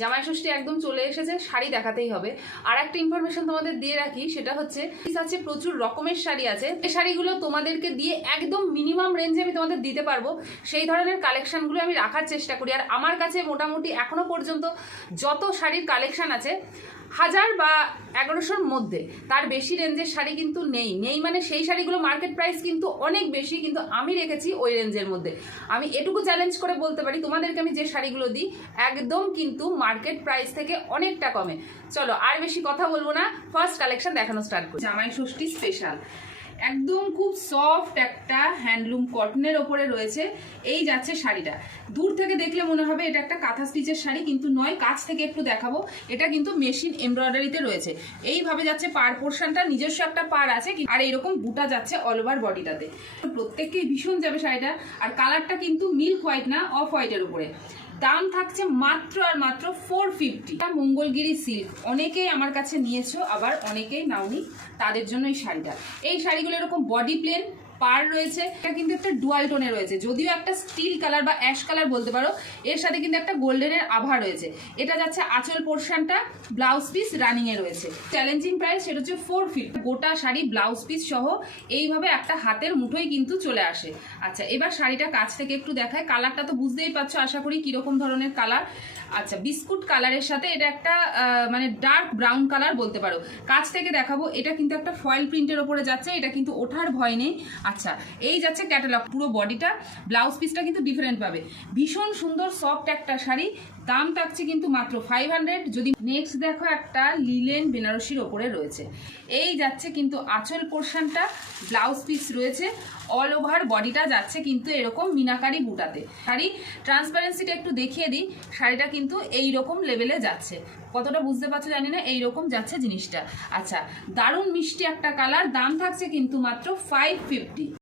জামাই ষষ্ঠী একদম চলে এসেছে, শাড়ি দেখাতেই হবে। আর একটা ইনফরমেশন তোমাদের দিয়ে রাখি, সেটা হচ্ছে আছে প্রচুর রকমের শাড়ি আছে। এই শাড়িগুলো তোমাদেরকে দিয়ে একদম মিনিমাম রেঞ্জে আমি তোমাদের দিতে পারবো, সেই ধরনের কালেকশনগুলো আমি রাখার চেষ্টা করি। আর আমার কাছে মোটামুটি এখনো পর্যন্ত যত শাড়ির কালেকশন আছে 1000 বা 1100-র মধ্যে, তার বেশি রেঞ্জের শাড়ি কিন্তু নেই মানে সেই শাড়িগুলো মার্কেট প্রাইস কিন্তু অনেক বেশি, কিন্তু আমি রেখেছি ওই রেঞ্জের মধ্যে। আমি এটুকু চ্যালেঞ্জ করে বলতে পারি তোমাদেরকে, আমি যে শাড়িগুলো দিই একদম কিন্তু মার্কেট প্রাইস থেকে অনেকটা কমে। চলো আর বেশি কথা বলবো না, ফার্স্ট কালেকশন দেখানো স্টার্ট করি। জামাই ষষ্ঠী স্পেশাল একদম খুব সফট একটা হ্যান্ডলুম কটনের ওপরে রয়েছে। এই যাচ্ছে শাড়িটা, দূর থেকে দেখলে মনে হবে এটা একটা কাঁথা স্টিচের শাড়ি, কিন্তু নয়। কাছ থেকে একটু দেখাবো, এটা কিন্তু মেশিন এমব্রয়ডারিতে রয়েছে। এইভাবে যাচ্ছে পার পোর্শনটা, নিজস্ব একটা পার আছে, আর এইরকম বুটা যাচ্ছে অল ওভার বডিটাতে। প্রত্যেককেই ভীষণ যাবে শাড়িটা। আর কালারটা কিন্তু মিল্ক হোয়াইট না, অফ হোয়াইটের উপরে। দাম থাকছে মাত্র আর মাত্র 450। মঙ্গলগিরি সিল্ক, অনেকেই আমার কাছে নিয়েছো, আবার অনেকেই নাওনি, তাদের জন্য এই শাড়িটা। এই শাড়িগুলো এরকম বডি প্লেন, পার রয়েছে। এটা কিন্তু একটা ডুয়াল টোনে রয়েছে, যদিও একটা স্টিল কালার বা অ্যাশ কালার বলতে পারো, এর সাথে কিন্তু একটা গোল্ডেনের আভা রয়েছে। এটা যাচ্ছে আঁচল পোর্শনটা, ব্লাউজ পিস রানিং এ রয়েছে। চ্যালেঞ্জিং প্রাইস সেটা হচ্ছে 450। গোটা শাড়ি ব্লাউজ পিস সহ এইভাবে একটা হাতের মুঠোই কিন্তু চলে আসে। আচ্ছা, এবার শাড়িটা কাছ থেকে একটু দেখায়। কালারটা তো বুঝতেই পারছো আশা করি কিরকম ধরনের কালার। আচ্ছা, বিস্কুট কালারের সাথে এটা একটা মানে ডার্ক ব্রাউন কালার বলতে পারো। কাছ থেকে দেখাবো, এটা কিন্তু একটা ফয়েল প্রিন্টের ওপরে যাচ্ছে, এটা কিন্তু ওঠার ভয় নেই। আচ্ছা, এই যাচ্ছে ক্যাটালগ, পুরো বডিটা। ব্লাউজ পিসটা কিন্তু ডিফারেন্ট পাবে। ভীষণ সুন্দর সফট একটা শাড়ি, দাম থাকছে কিন্তু মাত্র 500। যদি নেক্সট দেখো, একটা লিলেন বেনারসির ওপরে রয়েছে। এই যাচ্ছে কিন্তু আঁচল পোর্শনটা, ব্লাউজ পিস রয়েছে, অল ওভার বডিটা যাচ্ছে কিন্তু এরকম মিনাকারি বুটাতে। শাড়ি ট্রান্সপারেন্সিটা একটু দেখিয়ে দিই, শাড়িটা কিন্তু এইরকম লেভেলে যাচ্ছে। কতটা বুঝতে পারছো জানি না, এইরকম যাচ্ছে জিনিসটা। আচ্ছা, দারুণ মিষ্টি একটা কালার, দাম থাকছে কিন্তু মাত্র 550।